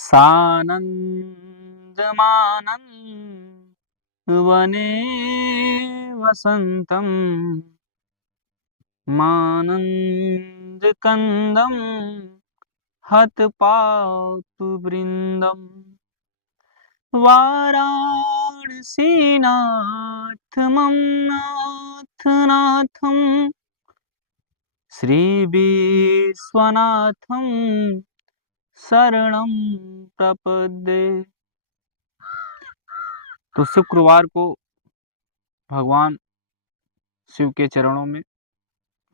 सानन्दमानन् वने वसन्तं मानन्दकन्दं हतपातु वृन्दम् वाराणसीनाथ मम नाथ नाथं श्रीविश्वनाथं शरणं प्रपद्ये। तो शुक्रवार को भगवान शिव के चरणों में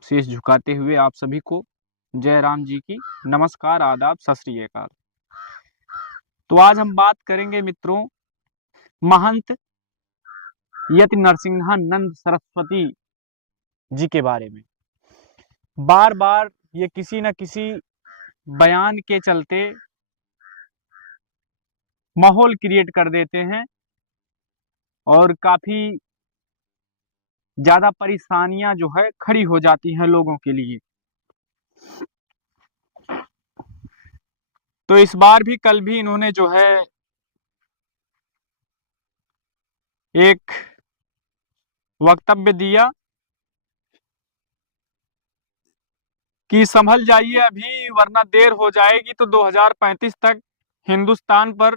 शीश झुकाते हुए आप सभी को जय राम जी की नमस्कार, आदाब, सत श्री अकाल। तो आज हम बात करेंगे मित्रों महंत यति नरसिंहानंद सरस्वती जी के बारे में। बार बार ये किसी न किसी बयान के चलते माहौल क्रिएट कर देते हैं और काफी ज्यादा परेशानियां जो है खड़ी हो जाती हैं लोगों के लिए। तो इस बार भी कल भी इन्होंने जो है एक वक्तव्य दिया कि संभल जाइए अभी वरना देर हो जाएगी तो 2035 तक हिंदुस्तान पर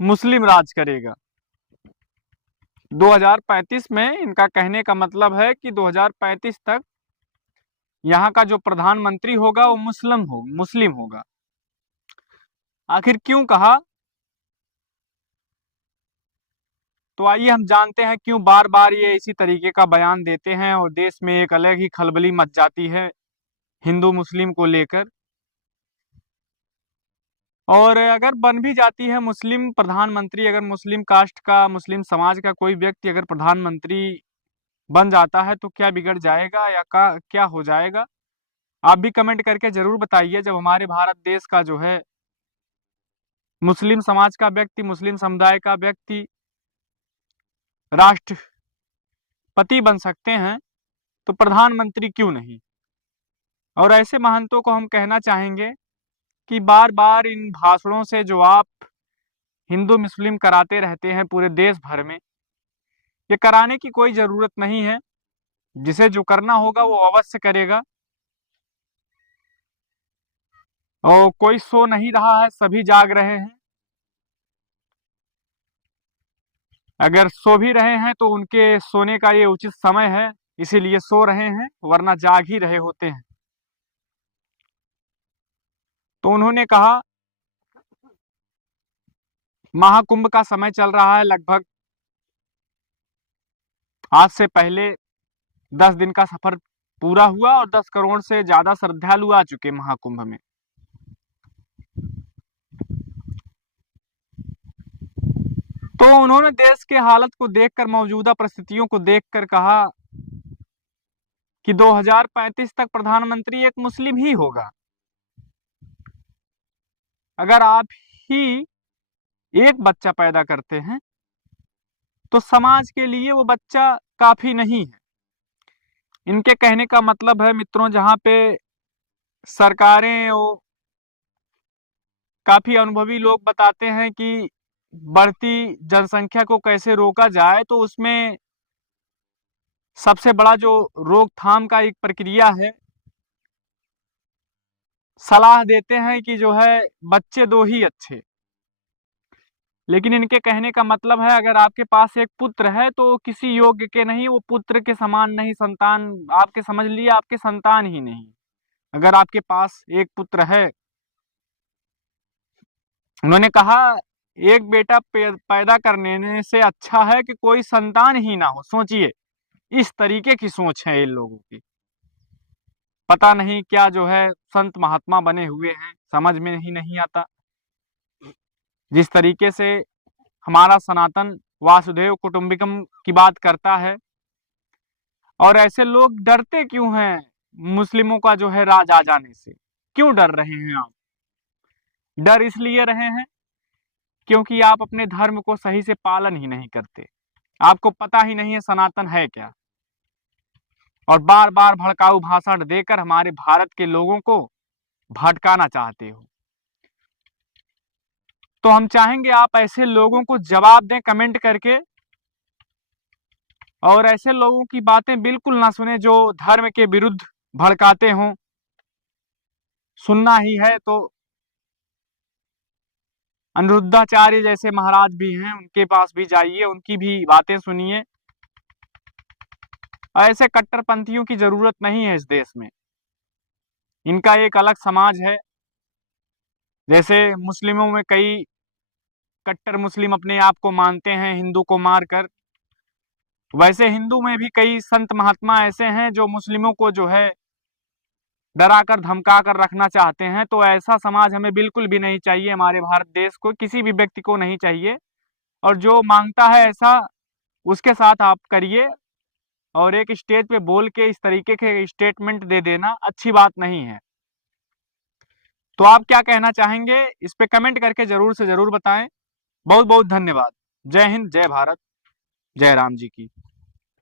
मुस्लिम राज करेगा। 2035 में इनका कहने का मतलब है कि 2035 तक यहाँ का जो प्रधानमंत्री होगा वो मुस्लिम होगा। आखिर क्यों कहा? तो आइए हम जानते हैं क्यों बार बार ये इसी तरीके का बयान देते हैं और देश में एक अलग ही खलबली मच जाती है हिंदू मुस्लिम को लेकर। और अगर बन भी जाती है मुस्लिम प्रधानमंत्री, अगर मुस्लिम कास्ट का, मुस्लिम समाज का कोई व्यक्ति अगर प्रधानमंत्री बन जाता है तो क्या बिगड़ जाएगा या क्या हो जाएगा? आप भी कमेंट करके जरूर बताइए। जब हमारे भारत देश का जो है मुस्लिम समाज का व्यक्ति, मुस्लिम समुदाय का व्यक्ति राष्ट्रपति बन सकते हैं तो प्रधानमंत्री क्यों नहीं? और ऐसे महंतों को हम कहना चाहेंगे कि बार बार इन भाषणों से जो आप हिंदू मुस्लिम कराते रहते हैं पूरे देश भर में, ये कराने की कोई जरूरत नहीं है। जिसे जो करना होगा वो अवश्य करेगा। और कोई सो नहीं रहा है, सभी जाग रहे हैं। अगर सो भी रहे हैं तो उनके सोने का ये उचित समय है, इसीलिए सो रहे हैं, वरना जाग ही रहे होते हैं। तो उन्होंने कहा महाकुंभ का समय चल रहा है, लगभग आज से पहले 10 दिन का सफर पूरा हुआ और 10 करोड़ से ज्यादा श्रद्धालु आ चुके महाकुंभ में। तो उन्होंने देश के हालत को देखकर, मौजूदा परिस्थितियों को देखकर कहा कि 2035 तक प्रधानमंत्री एक मुस्लिम ही होगा। अगर आप ही एक बच्चा पैदा करते हैं तो समाज के लिए वो बच्चा काफी नहीं है। इनके कहने का मतलब है मित्रों, जहां पे सरकारें और काफी अनुभवी लोग बताते हैं कि बढ़ती जनसंख्या को कैसे रोका जाए, तो उसमें सबसे बड़ा जो रोकथाम का एक प्रक्रिया है, सलाह देते हैं कि जो है बच्चे दो ही अच्छे। लेकिन इनके कहने का मतलब है अगर आपके पास एक पुत्र है तो किसी योग्य के नहीं, वो पुत्र के समान नहीं, संतान आपके, समझ लिए आपके संतान ही नहीं। अगर आपके पास एक पुत्र है, उन्होंने कहा एक बेटा पैदा करने से अच्छा है कि कोई संतान ही ना हो। सोचिए, इस तरीके की सोच है इन लोगों की। पता नहीं क्या जो है संत महात्मा बने हुए हैं, समझ में ही नहीं आता। जिस तरीके से हमारा सनातन वासुदेव कुटुंबकम की बात करता है, और ऐसे लोग डरते क्यों हैं मुस्लिमों का जो है राज आ जाने से? क्यों डर रहे हैं आप? डर इसलिए रहे हैं क्योंकि आप अपने धर्म को सही से पालन ही नहीं करते। आपको पता ही नहीं है सनातन है क्या, और बार बार भड़काऊ भाषण देकर हमारे भारत के लोगों को भटकाना चाहते हो। तो हम चाहेंगे आप ऐसे लोगों को जवाब दें कमेंट करके, और ऐसे लोगों की बातें बिल्कुल ना सुने जो धर्म के विरुद्ध भड़काते हों। सुनना ही है तो अनिरुद्धाचार्य जैसे महाराज भी हैं, उनके पास भी जाइए, उनकी भी बातें सुनिए। ऐसे कट्टरपंथियों की जरूरत नहीं है इस देश में। इनका एक अलग समाज है। जैसे मुस्लिमों में कई कट्टर मुस्लिम अपने आप को मानते हैं हिंदू को मारकर, वैसे हिंदू में भी कई संत महात्मा ऐसे हैं जो मुस्लिमों को जो है डरा कर धमका कर रखना चाहते हैं। तो ऐसा समाज हमें बिल्कुल भी नहीं चाहिए, हमारे भारत देश को किसी भी व्यक्ति को नहीं चाहिए। और जो मांगता है ऐसा, उसके साथ आप करिए, और एक स्टेज पे बोल के इस तरीके के स्टेटमेंट दे देना अच्छी बात नहीं है। तो आप क्या कहना चाहेंगे इस पे कमेंट करके जरूर से जरूर बताएं। बहुत बहुत धन्यवाद। जय हिंद, जय भारत, जय राम जी की।